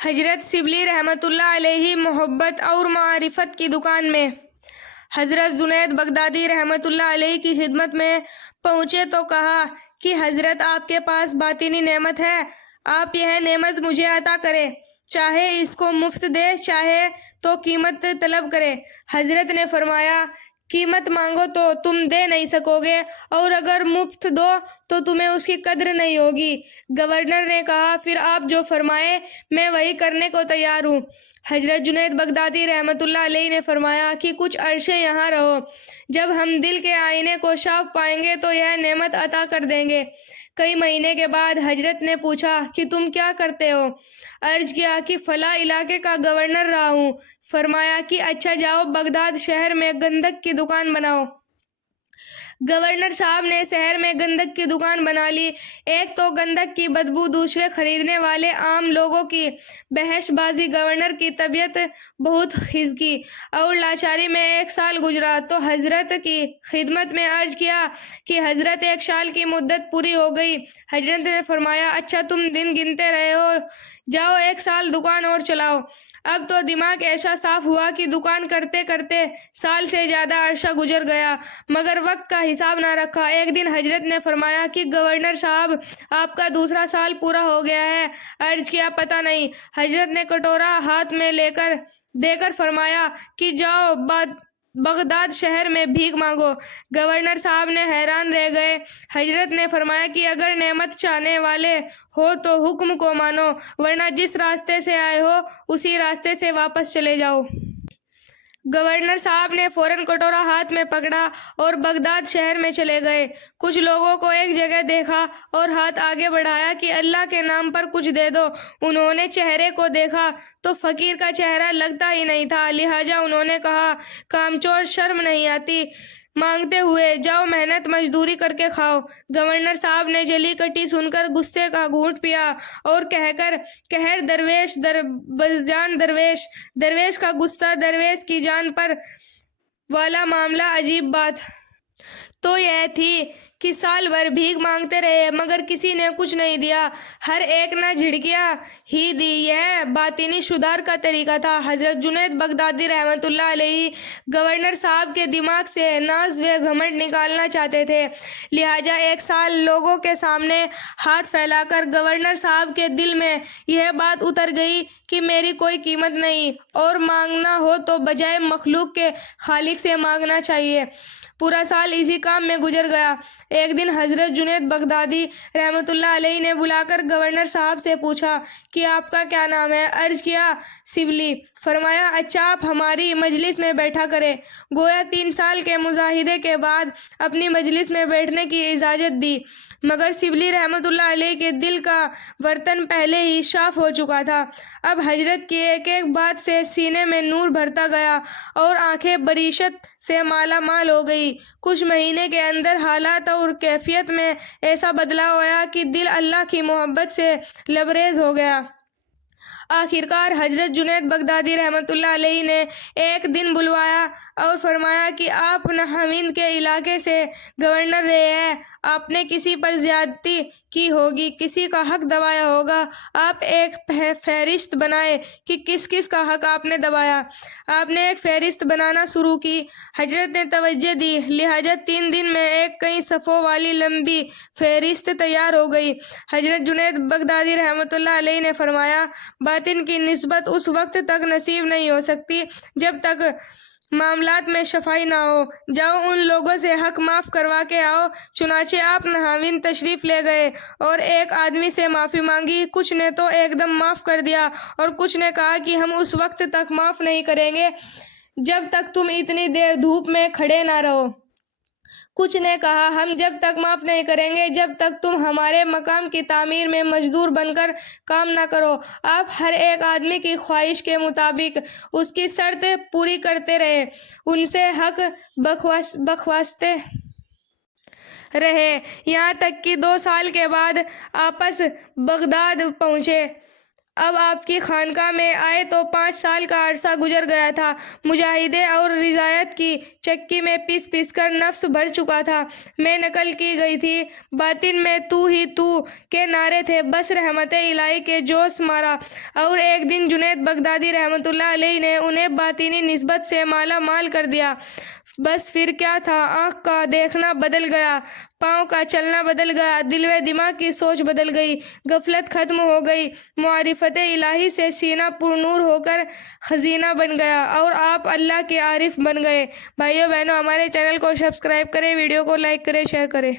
حضرت شبلی رحمۃ اللہ علیہ محبت اور معرفت کی دکان میں حضرت جنید بغدادی رحمۃ اللہ علیہ کی خدمت میں پہنچے تو کہا کہ حضرت آپ کے پاس باطنی نعمت ہے، آپ یہ نعمت مجھے عطا کرے، چاہے اس کو مفت دے چاہے تو قیمت طلب کرے۔ حضرت نے فرمایا، قیمت مانگو تو تم دے نہیں سکو گے، اور اگر مفت دو تو تمہیں اس کی قدر نہیں ہوگی۔ گورنر نے کہا، پھر آپ جو فرمائے میں وہی کرنے کو تیار ہوں۔ حضرت جنید بغدادی رحمۃ اللہ علیہ نے فرمایا کہ کچھ عرصے یہاں رہو، جب ہم دل کے آئینے کو صاف پائیں گے تو یہ نعمت عطا کر دیں گے۔ کئی مہینے کے بعد حضرت نے پوچھا کہ تم کیا کرتے ہو؟ عرض کیا کہ فلاں علاقے کا گورنر رہا ہوں۔ فرمایا کہ اچھا، جاؤ بغداد شہر میں گندک کی دکان بناؤ۔ گورنر صاحب نے شہر میں گندک کی دکان بنا لی۔ ایک تو گندک کی بدبو، دوسرے خریدنے والے عام لوگوں کی بحث بازی۔ گورنر کی طبیعت بہت خزکی اور لاچاری میں 1 سال گزرا تو حضرت کی خدمت میں عرض کیا کہ حضرت 1 سال کی مدت پوری ہو گئی۔ حضرت نے فرمایا، اچھا تم دن گنتے رہے ہو، جاؤ 1 سال دکان اور چلاؤ۔ اب تو دماغ ایسا صاف ہوا کہ دکان کرتے کرتے سال سے زیادہ عرصہ گزر گیا، مگر وقت کا حساب نہ رکھا۔ ایک دن حضرت نے فرمایا کہ گورنر صاحب، آپ کا دوسرا سال پورا ہو گیا ہے۔ عرض کیا، پتہ نہیں۔ حضرت نے کٹورا ہاتھ میں دے کر فرمایا کہ جاؤ بغداد شہر میں بھیک مانگو۔ گورنر صاحب نے حیران رہ گئے۔ حضرت نے فرمایا کہ اگر نعمت چاہنے والے ہو تو حکم کو مانو، ورنہ جس راستے سے آئے ہو اسی راستے سے واپس چلے جاؤ۔ گورنر صاحب نے فوراً کٹورا ہاتھ میں پکڑا اور بغداد شہر میں چلے گئے۔ کچھ لوگوں کو ایک جگہ دیکھا اور ہاتھ آگے بڑھایا کہ اللہ کے نام پر کچھ دے دو۔ انہوں نے چہرے کو دیکھا تو فقیر کا چہرہ لگتا ہی نہیں تھا، لہٰذا انہوں نے کہا، کامچور، شرم نہیں آتی مانگتے ہوئے؟ جاؤ محنت مزدوری کر کے کھاؤ۔ گورنر صاحب نے جلی کٹی سن کر غصے کا گھونٹ پیا اور کہر درویش بزجان درویش، درویش کا غصہ درویش کی جان پر والا معاملہ۔ عجیب بات تو یہ تھی کہ سال بھر بھیک مانگتے رہے مگر کسی نے کچھ نہیں دیا، ہر ایک نے جھڑکیاں ہی دی۔ یہ باطنی سدھار کا طریقہ تھا۔ حضرت جنید بغدادی رحمۃ اللہ علیہ گورنر صاحب کے دماغ سے ناز و گھمنڈ نکالنا چاہتے تھے، لہٰذا 1 سال لوگوں کے سامنے ہاتھ پھیلا کر گورنر صاحب کے دل میں یہ بات اتر گئی کہ میری کوئی قیمت نہیں، اور مانگنا ہو تو بجائے مخلوق کے خالق سے مانگنا چاہیے۔ پورا سال اسی کام میں گزر گیا۔ ایک دن حضرت جنید بغدادی رحمۃ اللہ علیہ نے بلا کر گورنر صاحب سے پوچھا کہ آپ کا کیا نام ہے؟ عرض کیا، شبلی۔ فرمایا، اچھا، آپ ہماری مجلس میں بیٹھا کریں۔ گویا 3 سال کے مجاہدے کے بعد اپنی مجلس میں بیٹھنے کی اجازت دی، مگر شبلی رحمۃ اللہ علیہ کے دل کا برتن پہلے ہی صاف ہو چکا تھا۔ اب حضرت کی ایک ایک بات سے سینے میں نور بھرتا گیا اور آنکھیں بصیرت سے مالا مال ہو گئی۔ کچھ مہینے کے اندر حالات اور کیفیت میں ایسا بدلاؤ آیا کہ دل اللہ کی محبت سے لبریز ہو گیا۔ آخرکار حضرت جنید بغدادی رحمۃ اللہ علیہ نے ایک دن بلوایا اور فرمایا کہ آپ نہاوند کے علاقے سے گورنر رہے ہیں، آپ نے کسی پر زیادتی کی ہوگی، کسی کا حق دبایا ہوگا، آپ ایک فہرست بنائیں کہ کس کس کا حق آپ نے دبایا۔ آپ نے ایک فہرست بنانا شروع کی۔ حضرت نے توجہ دی، لہٰذا 3 دن میں ایک کئی صفوں والی لمبی فہرست تیار ہو گئی۔ حضرت جنید بغدادی رحمۃ اللہ علیہ نے فرمایا، باطن کی نسبت اس وقت تک نصیب نہیں ہو سکتی جب تک معاملات میں صفائی نہ ہو۔ جاؤ ان لوگوں سے حق معاف کروا کے آؤ۔ چنانچہ آپ نہاوند تشریف لے گئے اور ایک آدمی سے معافی مانگی۔ کچھ نے تو ایک دم معاف کر دیا اور کچھ نے کہا کہ ہم اس وقت تک معاف نہیں کریں گے جب تک تم اتنی دیر دھوپ میں کھڑے نہ رہو۔ کچھ نے کہا، ہم جب تک معاف نہیں کریں گے جب تک تم ہمارے مقام کی تعمیر میں مزدور بن کر کام نہ کرو۔ آپ ہر ایک آدمی کی خواہش کے مطابق اس کی شرط پوری کرتے رہے، ان سے حق بخواستے رہے، یہاں تک کہ 2 سال کے بعد آپس بغداد پہنچے۔ اب آپ کی خانقاہ میں آئے تو 5 سال کا عرصہ گزر گیا تھا۔ مجاہدے اور رضایت کی چکی میں پیس پیس کر نفس بھر چکا تھا۔ میں نقل کی گئی تھی، باطن میں تو ہی تو کے نعرے تھے، بس رحمت الہی کے جوش مارا۔ اور ایک دن جنید بغدادی رحمۃ اللہ علیہ نے انہیں باطنی نسبت سے مالا مال کر دیا۔ بس پھر کیا تھا، آنکھ کا دیکھنا بدل گیا، پاؤں کا چلنا بدل گیا، دل و دماغ کی سوچ بدل گئی، غفلت ختم ہو گئی، معرفت الہی سے سینہ پر نور ہو کر خزینہ بن گیا اور آپ اللہ کے عارف بن گئے۔ بھائیو بہنوں، ہمارے چینل کو سبسکرائب کریں، ویڈیو کو لائک کریں، شیئر کریں۔